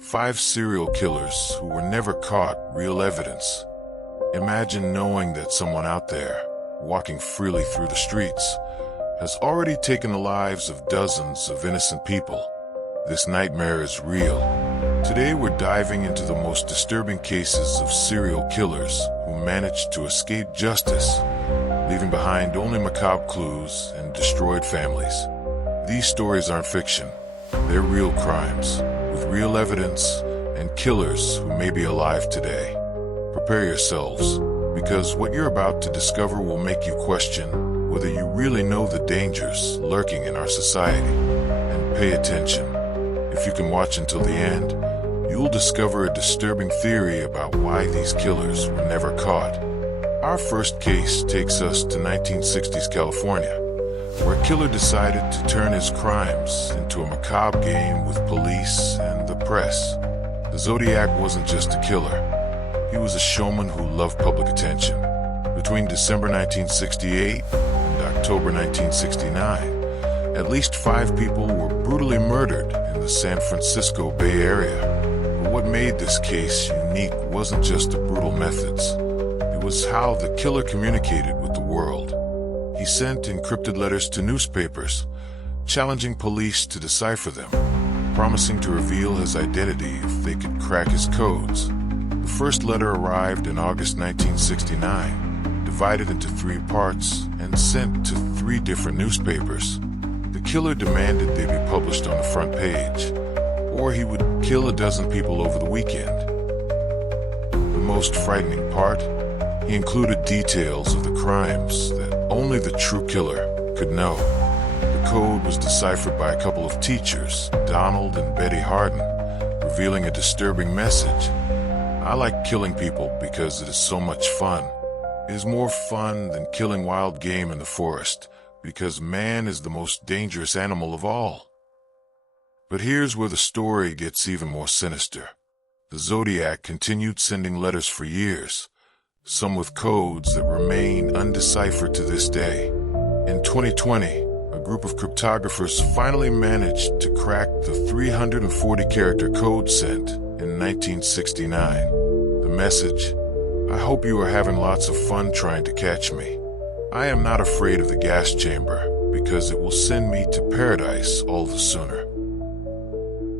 5 serial killers who were never caught, real evidence. Imagine knowing that someone out there, walking freely through the streets, has already taken the lives of dozens of innocent people. This nightmare is real. Today we're diving into the most disturbing cases of serial killers who managed to escape justice, leaving behind only macabre clues and destroyed families. These stories aren't fiction. They're real crimes, with real evidence and killers who may be alive today. Prepare yourselves, because what you're about to discover will make you question whether you really know the dangers lurking in our society. And pay attention. If you can watch until the end, you'll discover a disturbing theory about why these killers were never caught. Our first case takes us to 1960s California, where a killer decided to turn his crimes into a macabre game with police and the press. The Zodiac wasn't just a killer. He was a showman who loved public attention. Between December 1968 and October 1969, at least 5 people were brutally murdered in the San Francisco Bay Area. But what made this case unique wasn't just the brutal methods. It was how the killer communicated with the world. He sent encrypted letters to newspapers, challenging police to decipher them, promising to reveal his identity if they could crack his codes. The first letter arrived in August 1969, divided into 3 parts and sent to 3 different newspapers. The killer demanded they be published on the front page, or he would kill a dozen people over the weekend. The most frightening part? He included details of the crimes that only the true killer could know. The code was deciphered by a couple of teachers, Donald and Betty Harden, revealing a disturbing message. I like killing people because it is so much fun. It is more fun than killing wild game in the forest, because man is the most dangerous animal of all. But here's where the story gets even more sinister. The Zodiac continued sending letters for years, some with codes that remain undeciphered to this day. In 2020, a group of cryptographers finally managed to crack the 340-character code sent in 1969. The message: I hope you are having lots of fun trying to catch me. I am not afraid of the gas chamber, because it will send me to paradise all the sooner.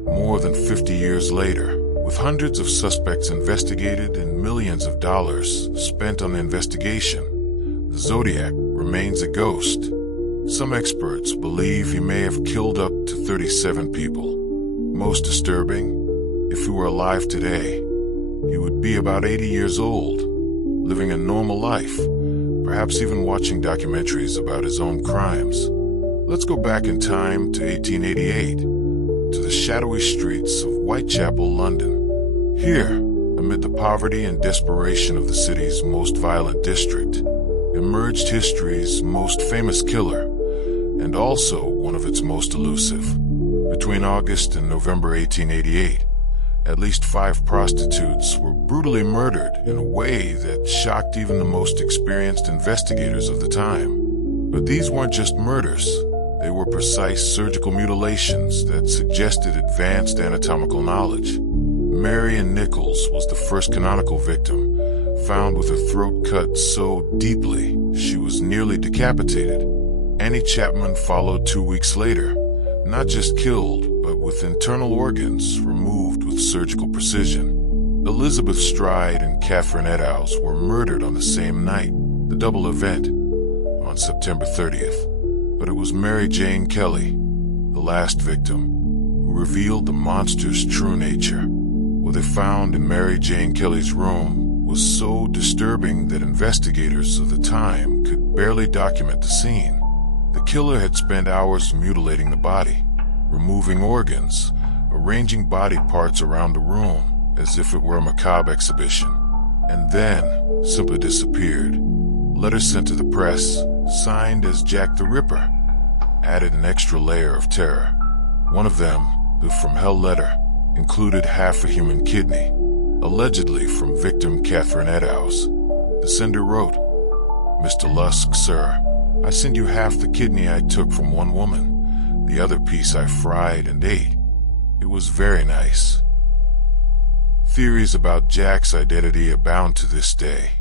More than 50 years later, with hundreds of suspects investigated and millions of dollars spent on the investigation, the Zodiac remains a ghost. Some experts believe he may have killed up to 37 people. Most disturbing, if he were alive today, he would be about 80 years old, living a normal life, perhaps even watching documentaries about his own crimes. Let's go back in time to 1888, to the shadowy streets of Whitechapel, London. Here, amid the poverty and desperation of the city's most violent district, emerged history's most famous killer, and also one of its most elusive. Between August and November 1888, at least 5 prostitutes were brutally murdered in a way that shocked even the most experienced investigators of the time. But these weren't just murders. They were precise surgical mutilations that suggested advanced anatomical knowledge. Marion Nichols was the first canonical victim, found with her throat cut so deeply she was nearly decapitated. Annie Chapman followed 2 weeks later, not just killed, but with internal organs removed with surgical precision. Elizabeth Stride and Catherine Eddowes were murdered on the same night, the double event, on September 30th. But it was Mary Jane Kelly, the last victim, who revealed the monster's true nature. What they found in Mary Jane Kelly's room was so disturbing that investigators of the time could barely document the scene. The killer had spent hours mutilating the body, removing organs, arranging body parts around the room as if it were a macabre exhibition, and then simply disappeared. Letters sent to the press, signed as Jack the Ripper, added an extra layer of terror. One of them, the From Hell letter, included half a human kidney, allegedly from victim Catherine Eddowes. The sender wrote, "Mr. Lusk, sir, I send you half the kidney I took from one woman. The other piece I fried and ate. It was very nice. Theories about Jack's identity abound to this day.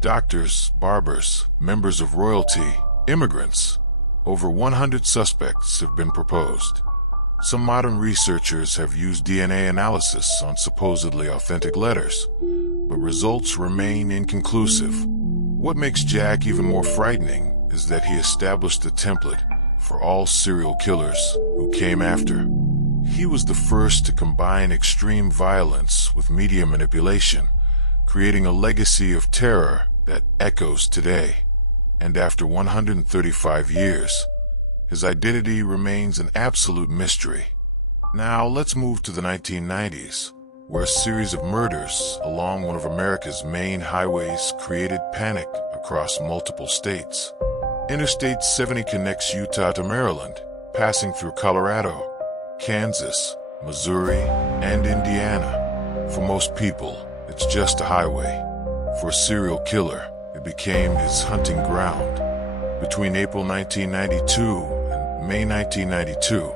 Doctors, barbers, members of royalty, immigrants. Over 100 suspects have been proposed. Some modern researchers have used DNA analysis on supposedly authentic letters, but results remain inconclusive. What makes Jack even more frightening is that he established a template for all serial killers who came after. He was the first to combine extreme violence with media manipulation, creating a legacy of terror that echoes today. And after 135 years, his identity remains an absolute mystery. Now let's move to the 1990s, where a series of murders along one of America's main highways created panic across multiple states. Interstate 70 connects Utah to Maryland, passing through Colorado, Kansas, Missouri, and Indiana. For most people, it's just a highway. For a serial killer, it became his hunting ground. Between April 1992 and May 1992,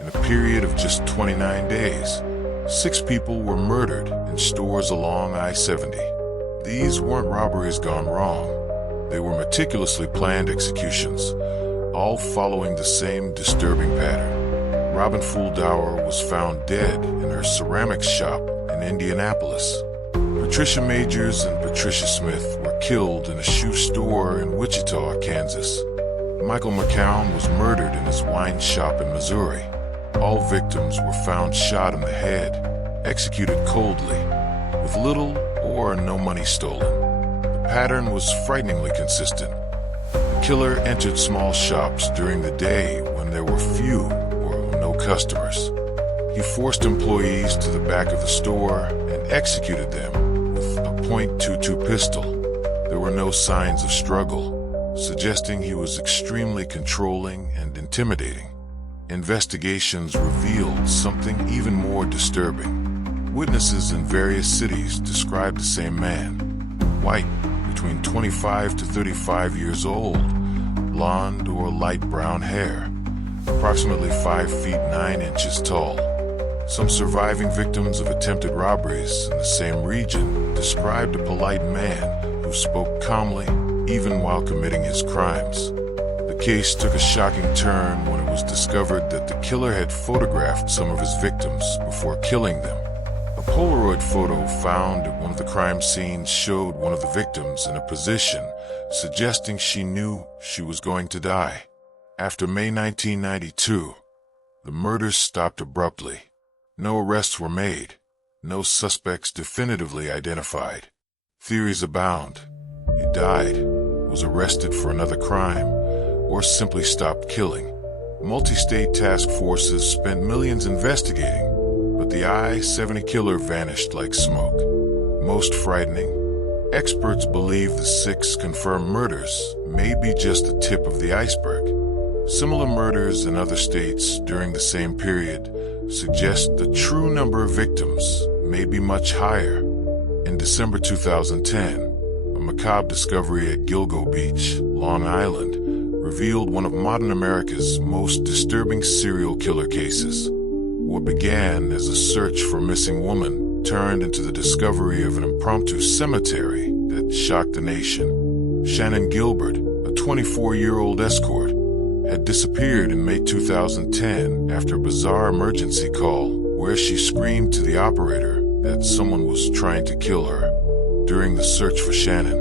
in a period of just 29 days, 6 people were murdered in stores along I-70. These weren't robberies gone wrong. They were meticulously planned executions, all following the same disturbing pattern. Robin Fuldauer was found dead in her ceramics shop in Indianapolis. Patricia Majors and Patricia Smith were killed in a shoe store in Wichita, Kansas. Michael McCown was murdered in his wine shop in Missouri. All victims were found shot in the head, executed coldly, with little or no money stolen. The pattern was frighteningly consistent. The killer entered small shops during the day when there were few or no customers. He forced employees to the back of the store and executed them with a .22 pistol. There were no signs of struggle, suggesting he was extremely controlling and intimidating. Investigations revealed something even more disturbing. Witnesses in various cities described the same man. White, between 25 to 35 years old, blonde or light brown hair, approximately 5 feet 9 inches tall. Some surviving victims of attempted robberies in the same region described a polite man who spoke calmly even while committing his crimes. The case took a shocking turn when it was discovered that the killer had photographed some of his victims before killing them. A Polaroid photo found at one of the crime scenes showed one of the victims in a position suggesting she knew she was going to die. After May 1992, the murders stopped abruptly. No arrests were made, no suspects definitively identified. Theories abound. He died, was arrested for another crime, or simply stopped killing. Multi-state task forces spent millions investigating, but the I-70 killer vanished like smoke. Most frightening, experts believe the 6 confirmed murders may be just the tip of the iceberg. Similar murders in other states during the same period suggest the true number of victims may be much higher. In December 2010, a macabre discovery at Gilgo Beach, Long Island, revealed one of modern America's most disturbing serial killer cases. What began as a search for a missing woman turned into the discovery of an impromptu cemetery that shocked the nation. Shannon Gilbert, a 24-year-old escort, had disappeared in May 2010 after a bizarre emergency call where she screamed to the operator that someone was trying to kill her. During the search for Shannon,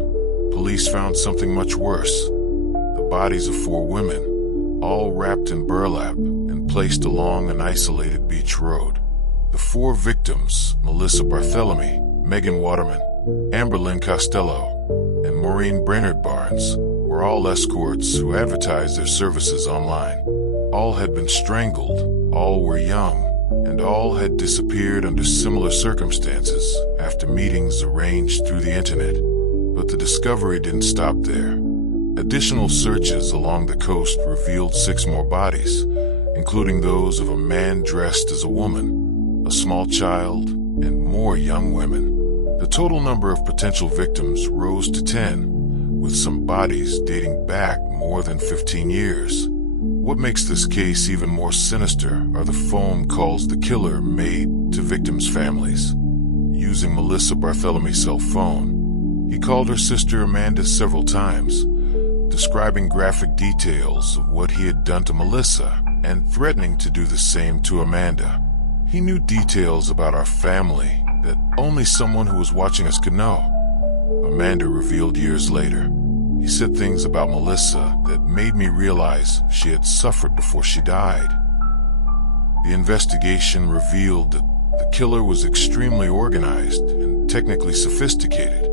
police found something much worse. The bodies of 4 women, all wrapped in burlap and placed along an isolated beach road. The 4 victims, Melissa Barthelemy, Megan Waterman, Amber Lynn Costello, and Maureen Brainerd Barnes, were all escorts who advertised their services online. All had been strangled, all were young, and all had disappeared under similar circumstances after meetings arranged through the internet. But the discovery didn't stop there. Additional searches along the coast revealed 6 more bodies, including those of a man dressed as a woman, a small child, and more young women. The total number of potential victims rose to 10, with some bodies dating back more than 15 years. What makes this case even more sinister are the phone calls the killer made to victims' families. using Melissa Barthelomy's cell phone. He called her sister Amanda several times, describing graphic details of what he had done to Melissa and threatening to do the same to Amanda. He knew details about our family that only someone who was watching us could know. Amanda revealed years later. He said things about Melissa that made me realize she had suffered before she died. The investigation revealed that the killer was extremely organized and technically sophisticated.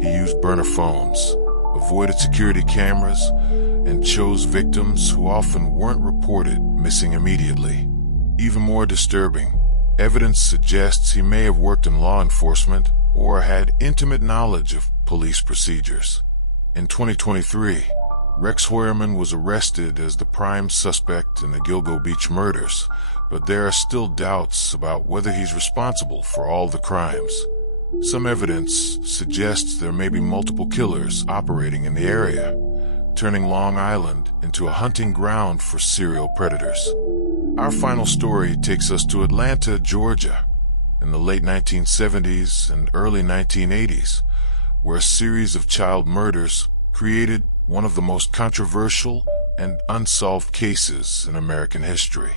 He used burner phones, avoided security cameras, and chose victims who often weren't reported missing immediately. Even more disturbing, evidence suggests he may have worked in law enforcement or had intimate knowledge of police procedures. In 2023, Rex Heuermann was arrested as the prime suspect in the Gilgo Beach murders, but there are still doubts about whether he's responsible for all the crimes. Some evidence suggests there may be multiple killers operating in the area, turning Long Island into a hunting ground for serial predators. Our final story takes us to Atlanta, Georgia, in the late 1970s and early 1980s, where a series of child murders created one of the most controversial and unsolved cases in American history.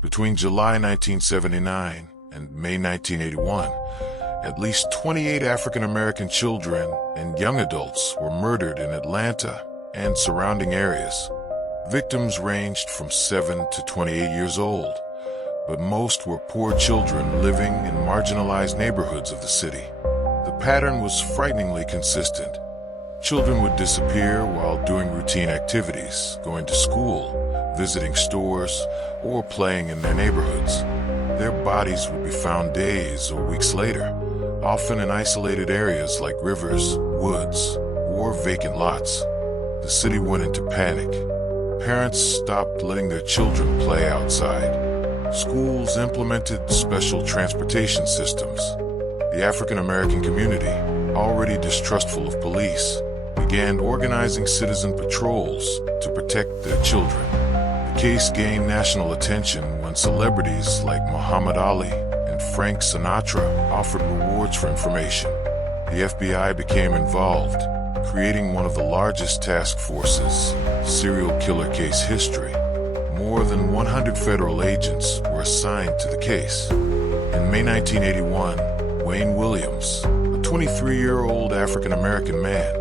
Between July 1979 and May 1981, at least 28 African American children and young adults were murdered in Atlanta and surrounding areas. Victims ranged from 7 to 28 years old, but most were poor children living in marginalized neighborhoods of the city. The pattern was frighteningly consistent. Children would disappear while doing routine activities, going to school, visiting stores, or playing in their neighborhoods. Their bodies would be found days or weeks later, often in isolated areas like rivers, woods, or vacant lots. The city went into panic. Parents stopped letting their children play outside. Schools implemented special transportation systems. The African American community, already distrustful of police, began organizing citizen patrols to protect their children. The case gained national attention when celebrities like Muhammad Ali and Frank Sinatra offered rewards for information. The FBI became involved, creating one of the largest task forces in serial killer case history. More than 100 federal agents were assigned to the case. In May 1981, Wayne Williams, a 23-year-old African-American man,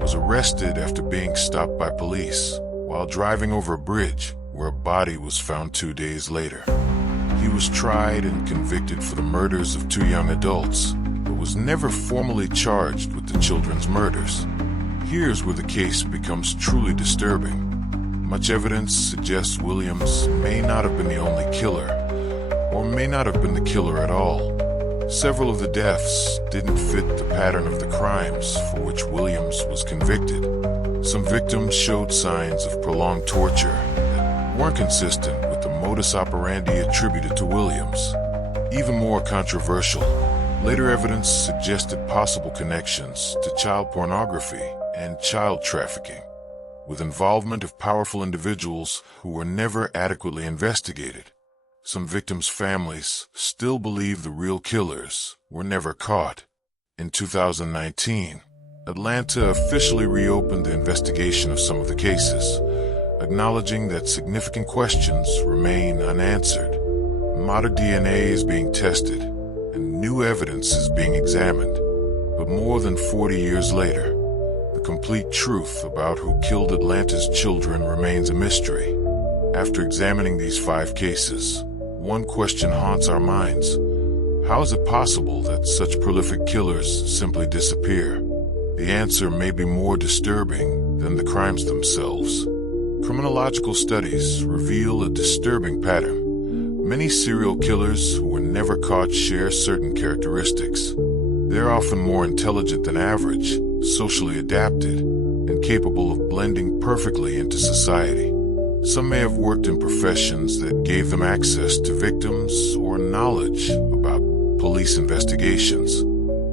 was arrested after being stopped by police while driving over a bridge where a body was found 2 days later. He was tried and convicted for the murders of 2 young adults, but was never formally charged with the children's murders. Here's where the case becomes truly disturbing. Much evidence suggests Williams may not have been the only killer, or may not have been the killer at all. Several of the deaths didn't fit the pattern of the crimes for which Williams was convicted. Some victims showed signs of prolonged torture that weren't consistent with the modus operandi attributed to Williams. Even more controversial, later evidence suggested possible connections to child pornography and child trafficking, with involvement of powerful individuals who were never adequately investigated. Some victims' families still believe the real killers were never caught. In 2019, Atlanta officially reopened the investigation of some of the cases, acknowledging that significant questions remain unanswered. Modern DNA is being tested, and new evidence is being examined. But more than 40 years later, the complete truth about who killed Atlanta's children remains a mystery. After examining these 5 cases, one question haunts our minds. How is it possible that such prolific killers simply disappear? The answer may be more disturbing than the crimes themselves. Criminological studies reveal a disturbing pattern. Many serial killers who were never caught share certain characteristics. They're often more intelligent than average, socially adapted, and capable of blending perfectly into society. Some may have worked in professions that gave them access to victims or knowledge about police investigations.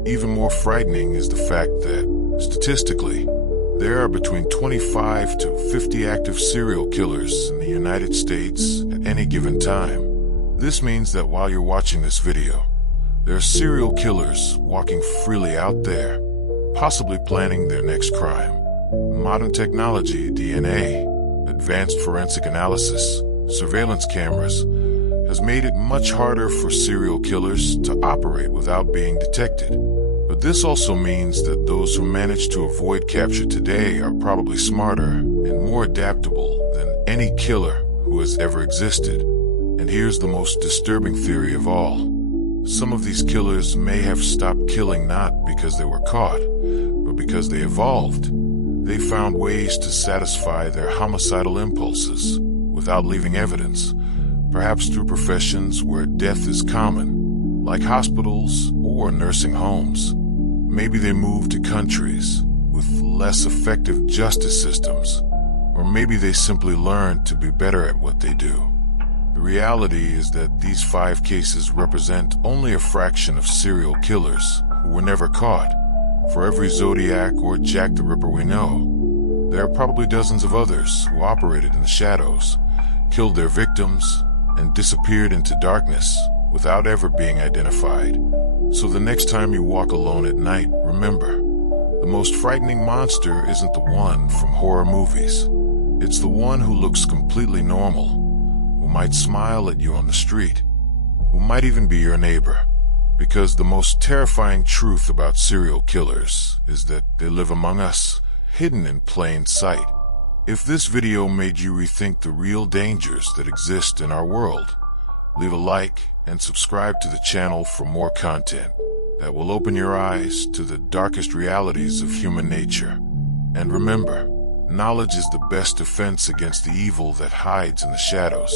Even more frightening is the fact that, statistically, there are between 25 to 50 active serial killers in the United States at any given time. This means that while you're watching this video, There are serial killers walking freely out there, possibly planning their next crime. Modern technology, DNA, advanced forensic analysis, surveillance cameras, has made it much harder for serial killers to operate without being detected. But this also means that those who manage to avoid capture today are probably smarter and more adaptable than any killer who has ever existed. And here's the most disturbing theory of all. Some of these killers may have stopped killing not because they were caught, but because they evolved. They found ways to satisfy their homicidal impulses without leaving evidence, perhaps through professions where death is common, like hospitals or nursing homes. Maybe they moved to countries with less effective justice systems, or maybe they simply learned to be better at what they do. The reality is that these 5 cases represent only a fraction of serial killers who were never caught. For every Zodiac or Jack the Ripper we know, there are probably dozens of others who operated in the shadows, killed their victims, and disappeared into darkness without ever being identified. So the next time you walk alone at night, remember, the most frightening monster isn't the one from horror movies. It's the one who looks completely normal, who might smile at you on the street, who might even be your neighbor. Because the most terrifying truth about serial killers is that they live among us, hidden in plain sight. If this video made you rethink the real dangers that exist in our world, leave a like and subscribe to the channel for more content that will open your eyes to the darkest realities of human nature. And remember, knowledge is the best defense against the evil that hides in the shadows.